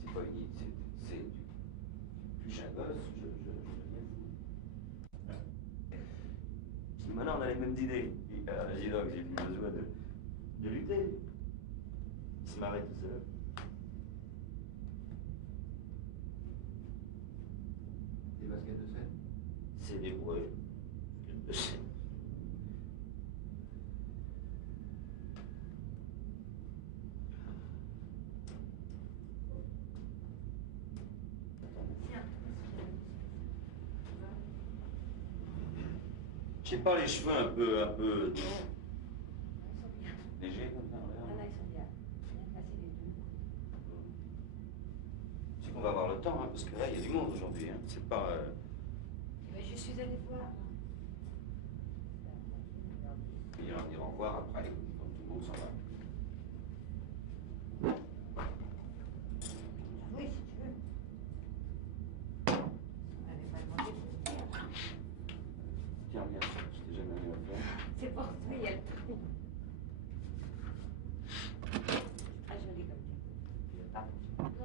C'est pas une idée, c'est plus un gosse, je deviens fou. Si maintenant on a les mêmes idées, j'ai donc j'ai plus besoin de lutter. Il se marrait tout seul. Des baskets de scène? C'est des bruits. Je sais pas, les cheveux un peu légers comme ça. C'est qu'on va avoir le temps, hein, parce que là, il y a du monde aujourd'hui. Hein. C'est pas. Je suis allée voir. Il va dire au revoir après, quand tout le monde s'en va. Oui, si tu veux. On n'avait pas demandé pour le dire. Tiens, regarde ça, je t'ai jamais rien à faire. C'est pour ça, il y a le prix. Très joli comme tu veux. Tu veux pas? Non, non.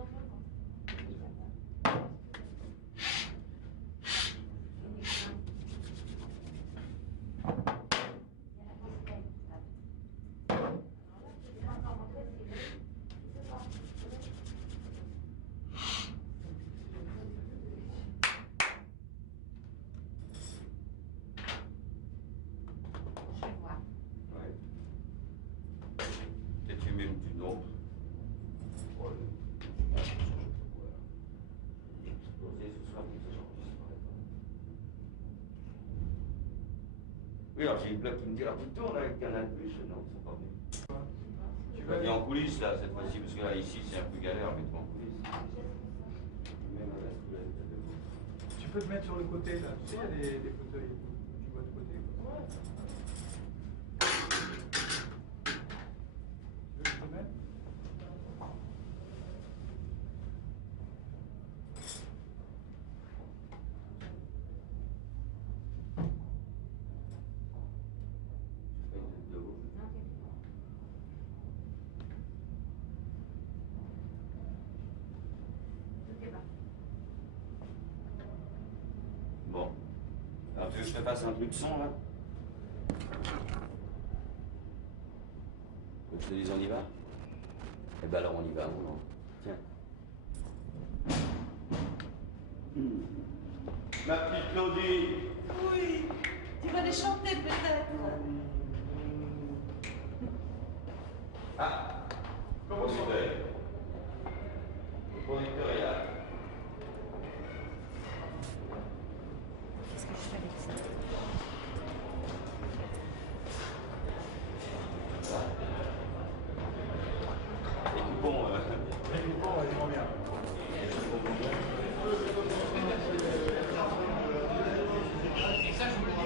Oui, alors j'ai une blague qui me dit, alors tu tournes avec Canal+, non, ils sont pas venus. Tu vas venir en coulisses là, cette fois-ci, parce que là, ici, c'est un peu galère, mets-toi en coulisses. Tu peux te mettre sur le côté là, tu sais, il y a des fauteuils. Tu vois de côté. Tu veux que je te mette? Bon. Alors tu veux que je te fasse un truc son là? Tu veux que je te dise on y va? Eh ben alors on y va, non? Tiens. Ma petite Claudie! Oui, tu vas les chanter peut-être. Ah! Comment ça va? Le producteur est là. Qu'est-ce que je fais avec ça? Les coupons, ils vont bien. Et ça, je vous le dis.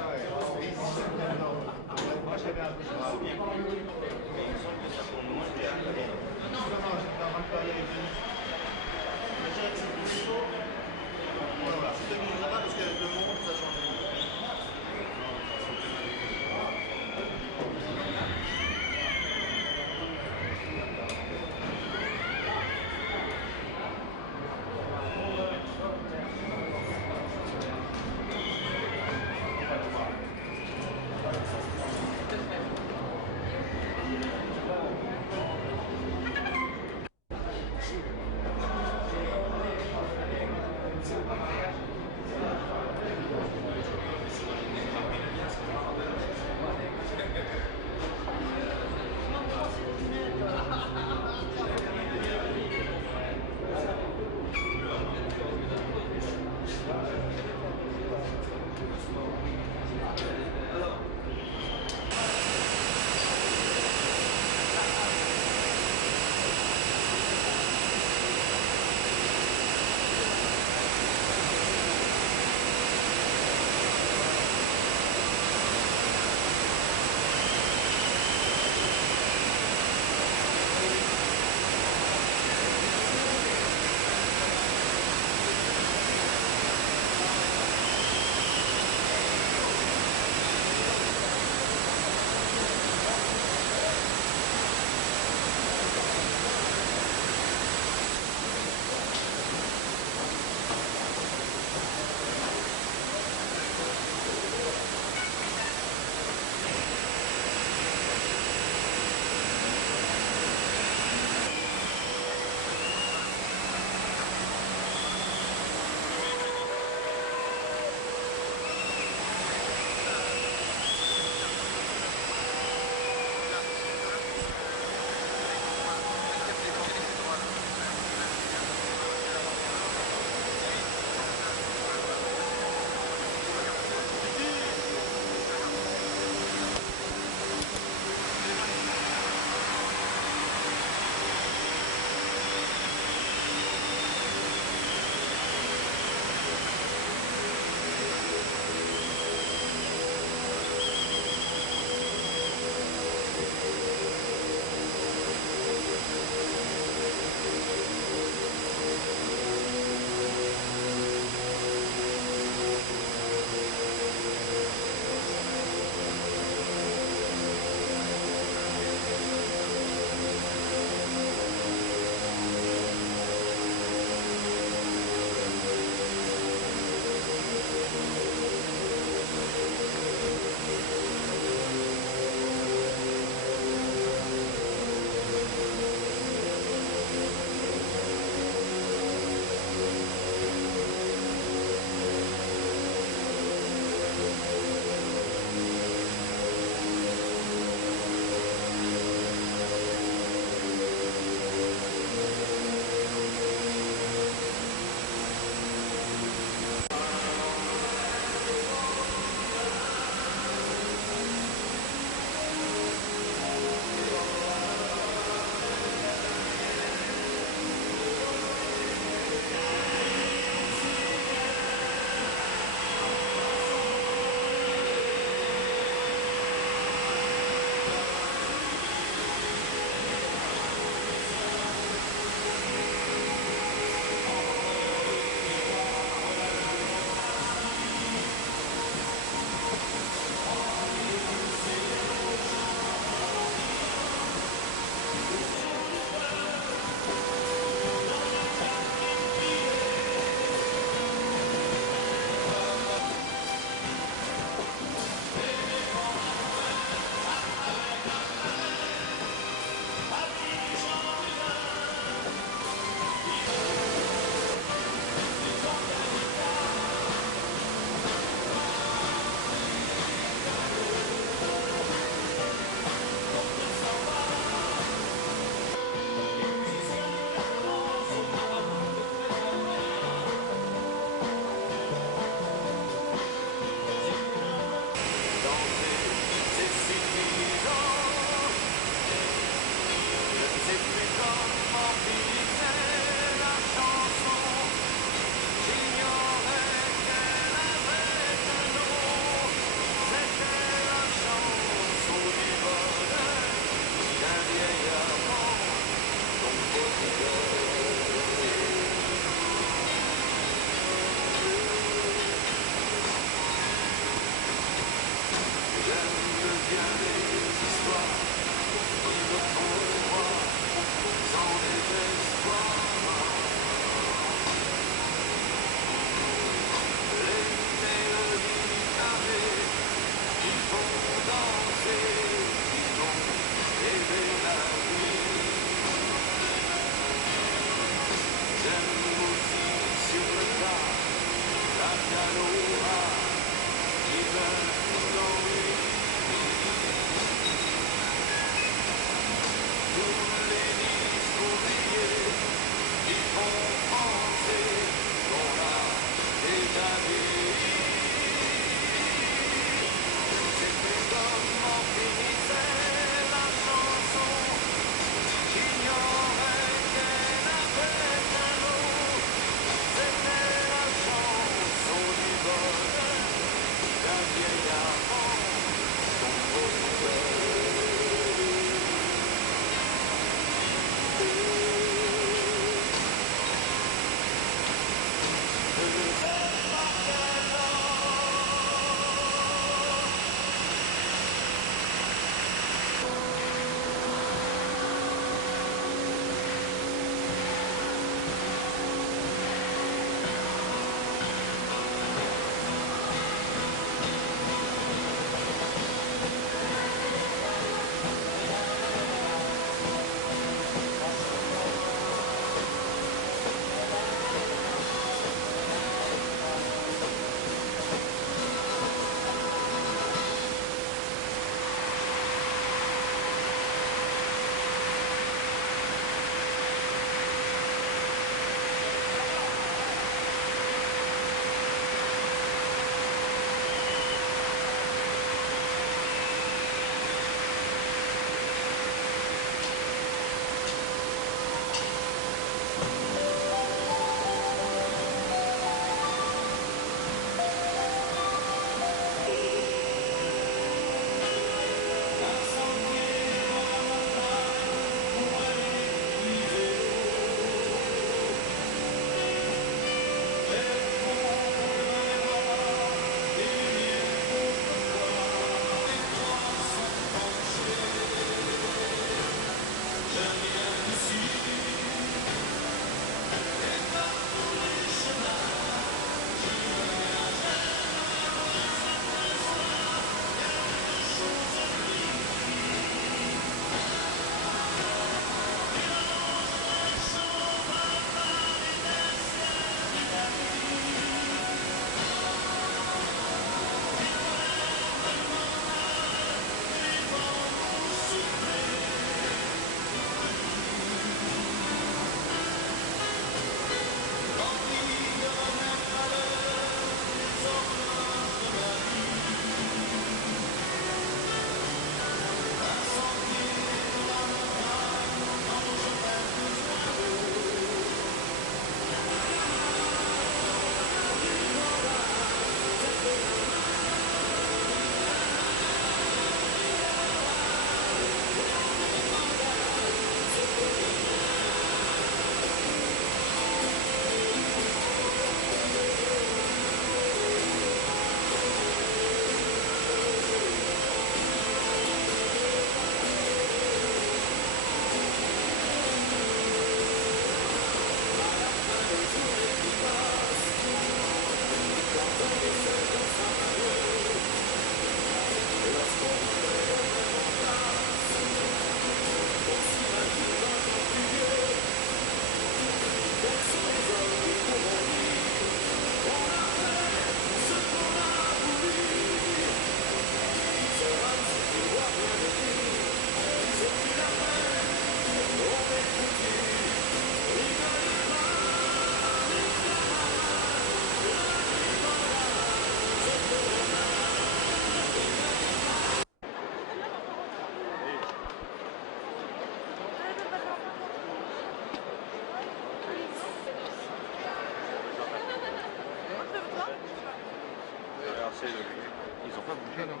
Ils ont pas bougé, non?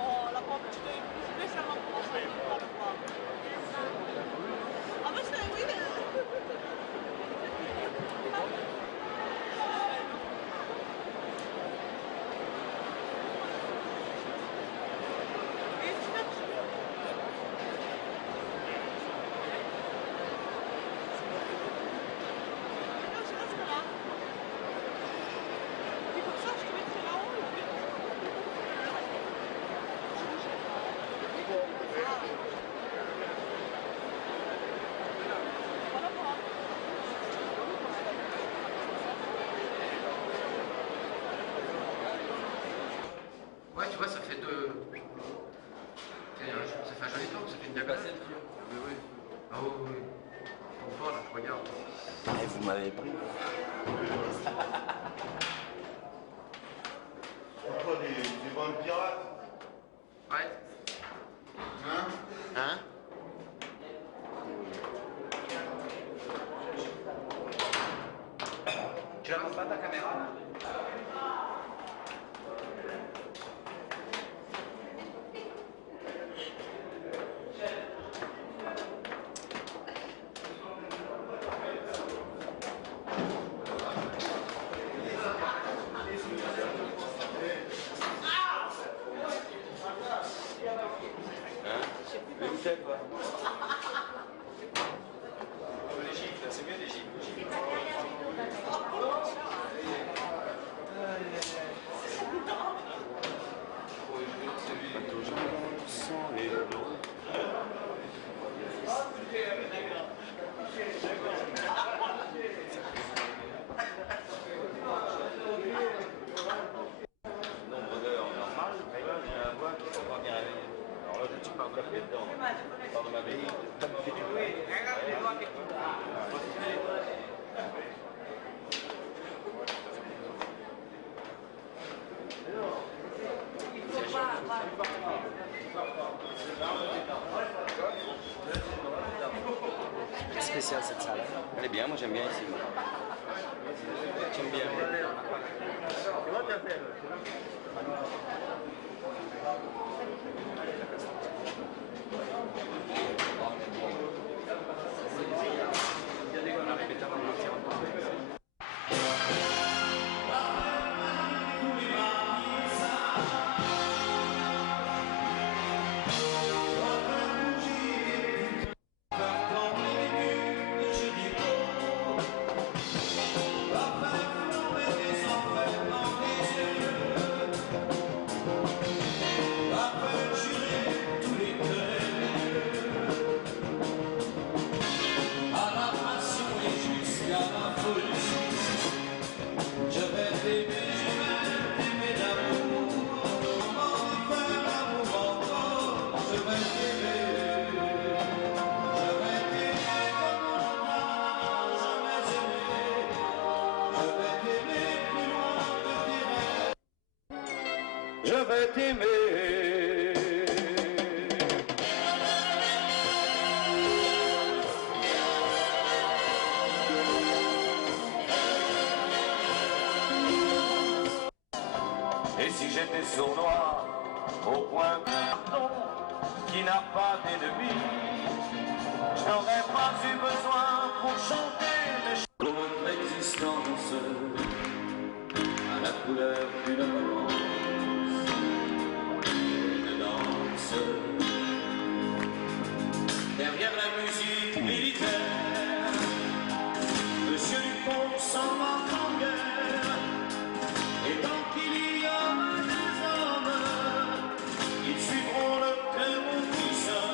Oh, la pauvre petite spécialement pour ça. Ah bah c'est oui. Ouais, tu vois, ça fait deux. Ça fait un joli tour, ça fait une diagonale. Oui, oui. Ah oui, oui. On voit là, je regarde. Et vous m'avez pris. C'est quoi des bandes pirates? Ouais. Hein? Hein? Tu la montes pas ta caméra là? Mais où c'est, quoi? C'est mieux des gifles. Nombre d'heures normal, mais là, j'ai la voix qui ne sont pas bien réveillée. Alors là, je parle de la dedans. Je parle de ma vie. Spécial cette salle. Elle est bien, moi j'aime bien ici. J'aime bien. Je vais t'aimer. Et si j'étais sournois, au point de carton, qui n'a pas d'ennemi, je n'aurais pas eu besoin pour chanter notre existence à la couleur d'une romance, une danse. Derrière la musique militaire, Monsieur Dupont s'en va en guerre, et tant qu'il y aura des hommes, ils suivront le cœur au frisson,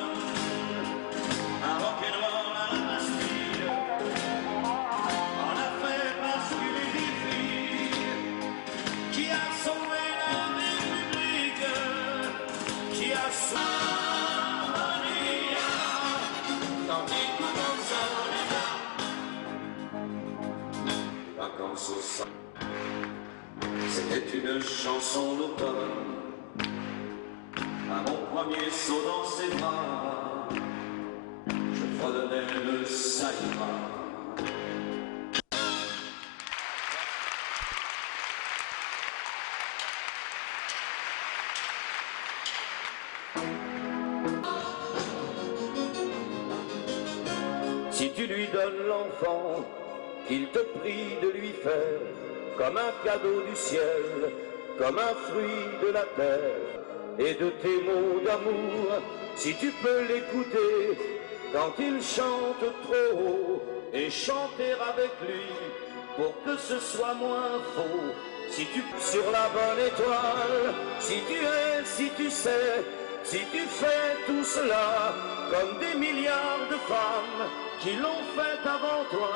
un rock'n'roll à la Bastille, en a fait basculer des filles, qui a sauvé la République, qui a sauvé quand il commence les vacances au sein. C'était une chanson d'automne, à mon premier saut dans ses bras, je fredonnais le ça ira. Si tu lui donnes l'enfant qu'il te prie de lui faire, comme un cadeau du ciel, comme un fruit de la terre, et de tes mots d'amour, si tu peux l'écouter quand il chante trop haut, et chanter avec lui pour que ce soit moins faux. Si tu sur la bonne étoile, si tu es, si tu sais, si tu fais tout cela comme des milliards de femmes qui l'ont fait avant toi,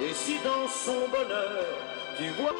et si dans son bonheur tu vois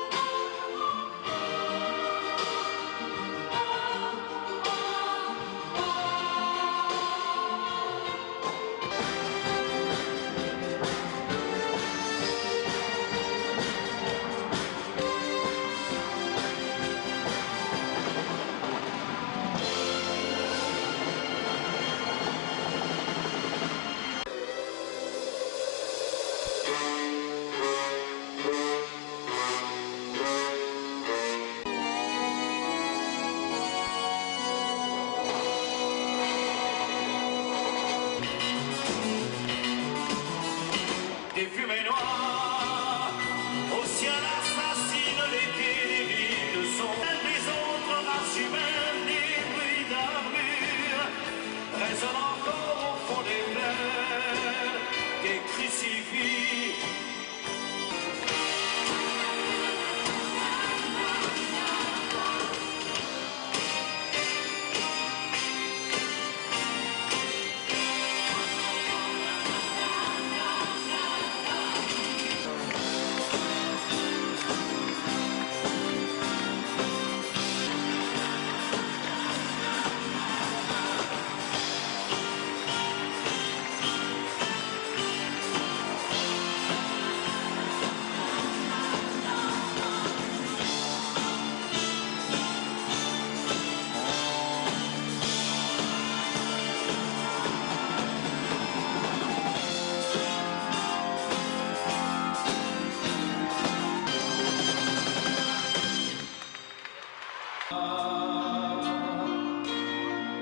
des fumées noires, au ciel assassine l'été des villes sont des autres races humaines, des bruits d'armure, résonnent encore au fond des plaines, des crucifix.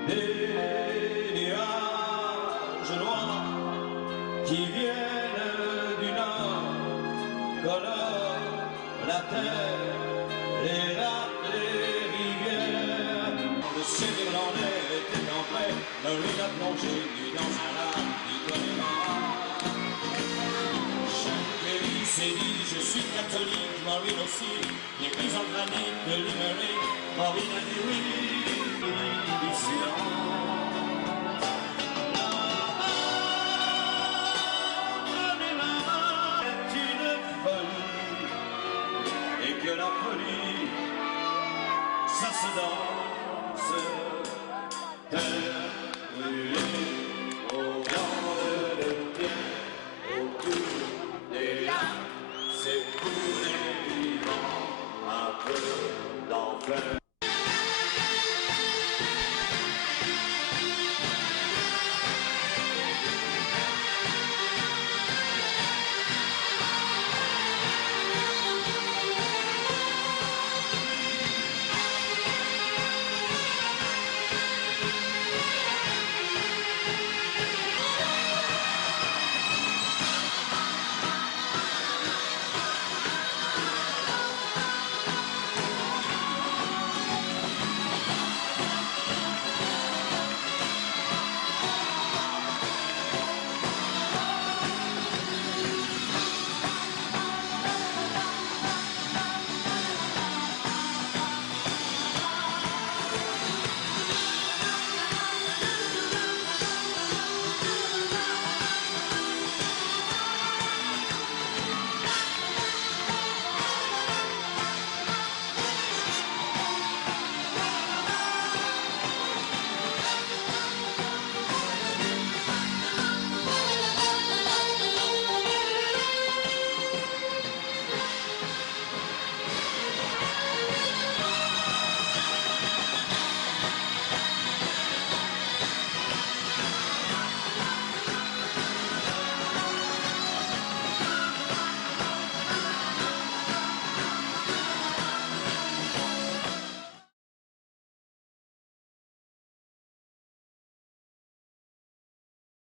Des nuages noirs qui viennent du nord colorent la terre, les lacs, les rivières. Le ciel irlandais était en paix, Marie a plongé nu dans un lac du Connemara. Kelly s'est dit, je suis catholique, Maureen aussi, l'église en granit de Limerick, Maureen a dit oui. Silence.